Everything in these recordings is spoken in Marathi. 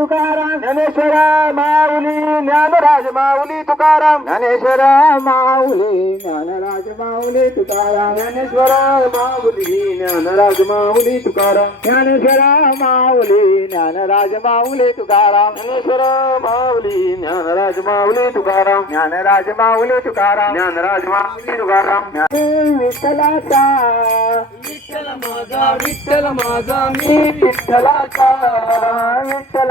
तुकाराम ज्ञानेश्वर माऊली ज्ञानराज माऊली तुकाराम ज्ञानेश्वर माऊली ज्ञानराज माऊली तुकाराम ज्ञानेश्वर माऊली ज्ञानराज माऊली तुकाराम ज्ञानेश्वर माऊली ज्ञानराज माऊली तुकाराम ज्ञानेश्वर माऊली ज्ञानराज माऊली तुकाराम ज्ञानराज माऊली तुकाराम ज्ञानराज माऊली तुकाराम ज्ञान- विठ्ठलाचा विठ्ठल माझा विठ्ठल माझा मी विठ्ठलाचा विठ्ठल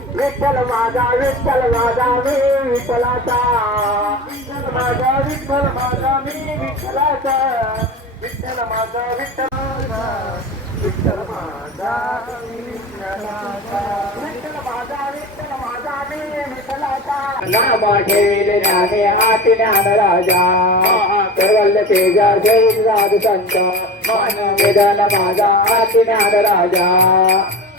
विठ्ठल माझा विठ्ठल माझा मी विठ्ठलाचा. विठ्ठल माझा विठ्ठल माझा मी विठ्ठलाचा. विठ्ठल माझा विठ्ठल माझा विठ्ठल माझा विठ्ठलाचा. विठ्ठल माझा विठ्ठल माझा मी विठ्ठलाचा. नाम ठेविले ज्ञाने हाती ज्ञान राजा करवल्ल तेजा जय राज संत. मान वेदन माझा हाती ज्ञान राजा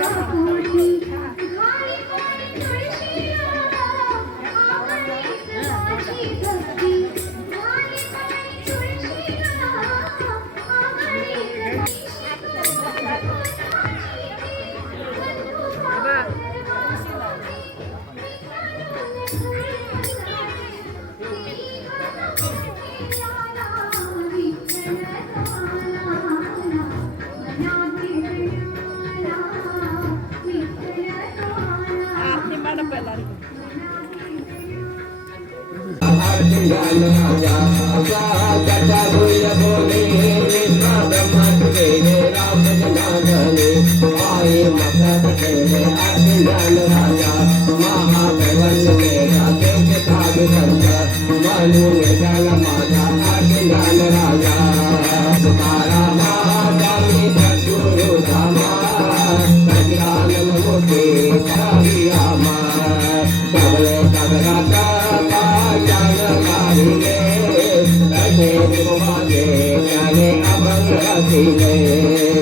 Yeah. सचिदानंद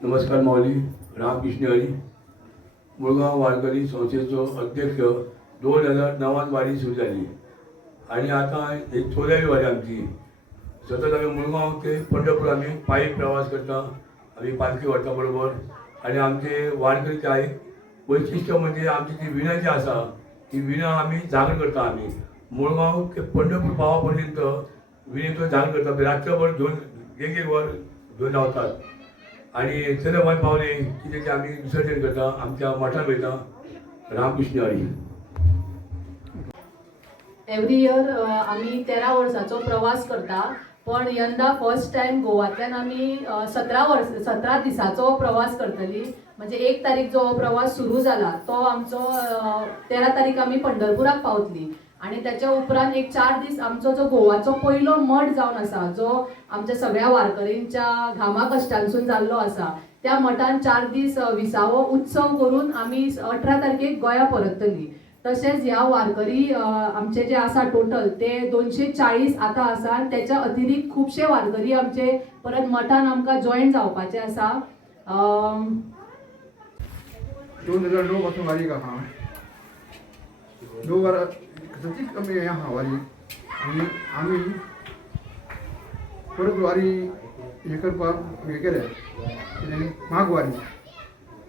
नमस्कार मौली रामकृष्ण हरी मुरगाव वारकरी संस्थेचो अध्यक्ष दोन हज़ार णवांत वारी सुरू जाली आणि आता एक चोरावी वारी आमची सतत आम्ही मुळगाव ते पंढरपूर आम्ही पायी प्रवास करता आम्ही पालखी वरता बरोबर. आणि आमचे वारकरी काय वैशिष्ट्य म्हणजे आमची जी विणा जी आसा ती विणा आम्ही जागर करता आम्ही. मुळगाव हो ते पंढरपूर पावापर्यंत विणेचो जागर करता. म्हणजे रात्रभर दोन एक एक वर घेऊन रावतात आणि थंय पावले की त्याचे आमी विसर्जन करता आमच्या मठात वयता रामकृष्ण हरी एवरी इयर आमी तेरा वर्साचो प्रवास करता. पण यंदा फर्स्ट टायम गोवांतल्यान आमी सतरा वर्स सतरा दिसाचो प्रवास करतली. म्हणजे एक तारीख जो प्रवास सुरू जाला तो आमचो तेरा तारीख आमी पंढरपुराक पावतली. आणि त्याच्या उपरांत एक चार दीस आमचो जो गोवाचो पयलो मठ जावन आसा जो आमच्या सगळ्या वारकरींच्या घामा कश्टांसून जाल्लो आसा त्या मठान चार दीस विसावो उत्सव करून आमी अठरा तारखेक गोंया परततली तशेंच ह्या वारकरी आमचे जे आसा टोटल ते दोनशे चाळीस आतां आसा आनी त्याच्या अतिरिक्त खुबशे वारकरी आमचे परत मठान आमकां जॉईन जावपाचे आसा दोन हजार णवपासून वारीक आहा णव वरां सतीच कमी हे आहा वारी. आनी आमी परत वारी हें करपाक हें केलें महागवारी माघ वारी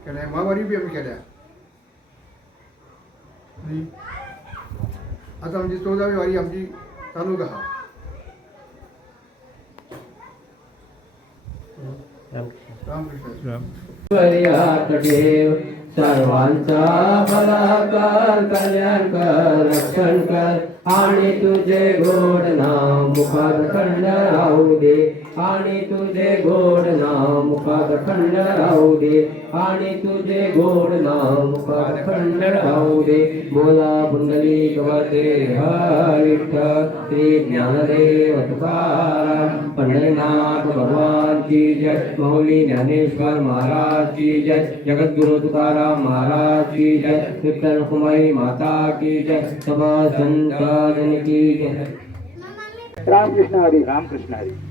केलें माघ वारी बी आमी केल्या. आता म्हणजे चौदावी वारी आमची चालू का रामकृष्ण. सर्वांचा भला कर कल्याण कर रक्षण कर. आणि तुझे गोड नाव मुखात खंड राहू दे आणि तुझे गोड नाव मुखात खंड राहू दे आणि तुझे गोड नाव मुखात खंड राहू दे बोला पुंडली हर विठ्ठल श्री ज्ञानदेव तुकाराम पंढरीनाथ भगवान की जय। मौली ज्ञानेश्वर महाराज की जय। जगद्गुरु तुकाराम महाराज की जय। कुमारी माता की जय। सब संतन की Hari Ramkrishna Hari Ramkrishna Hari.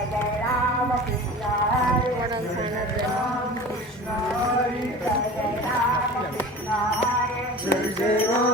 Jai Jai Ram.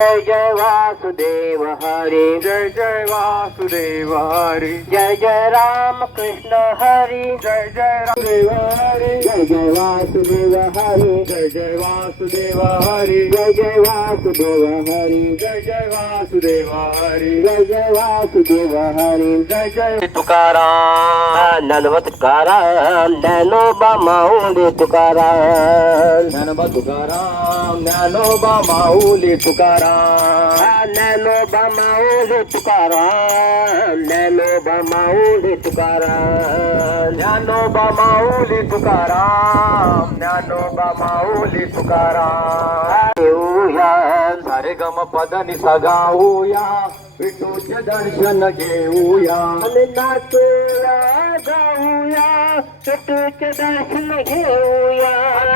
जय जय वासुदेव हरी जय जय वासुदेव हरी जय जय राम कृष्ण हरी जय जय रामदेव हरी जय जय वासुदेव हरी जय जय वासुदेव हरी जय जय वासुदेव हरी जय जय वासुदेव हरी जय जय वासुदेव हरी जय जय तुकाराम ज्ञानोबा तुकाराम ज्ञानोबा माऊली तुकाराम ज्ञानोबा तुकाराम ज्ञानोबा माऊली तुकाराम तुकाराम नैनो बमाऊद तुकाराम नैनो बमाऊद तुकाराम ज्ञानो बमाऊली तुकाराम ज्ञानो बमाऊली तुकाराम येऊया. सारे गम पदनी सगाऊया. विठूचे दर्शन घेऊया. नाचूया जाऊया विठूचे दर्शन घेऊया.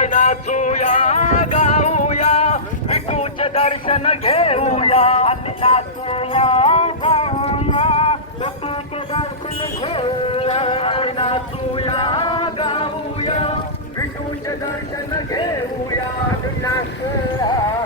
नाचूया. घेऊया नाचूया गाऊया लपूचे दर्शन घेऊया नाचूया गाऊया विष्णूचे दर्शन घेऊया नाचूया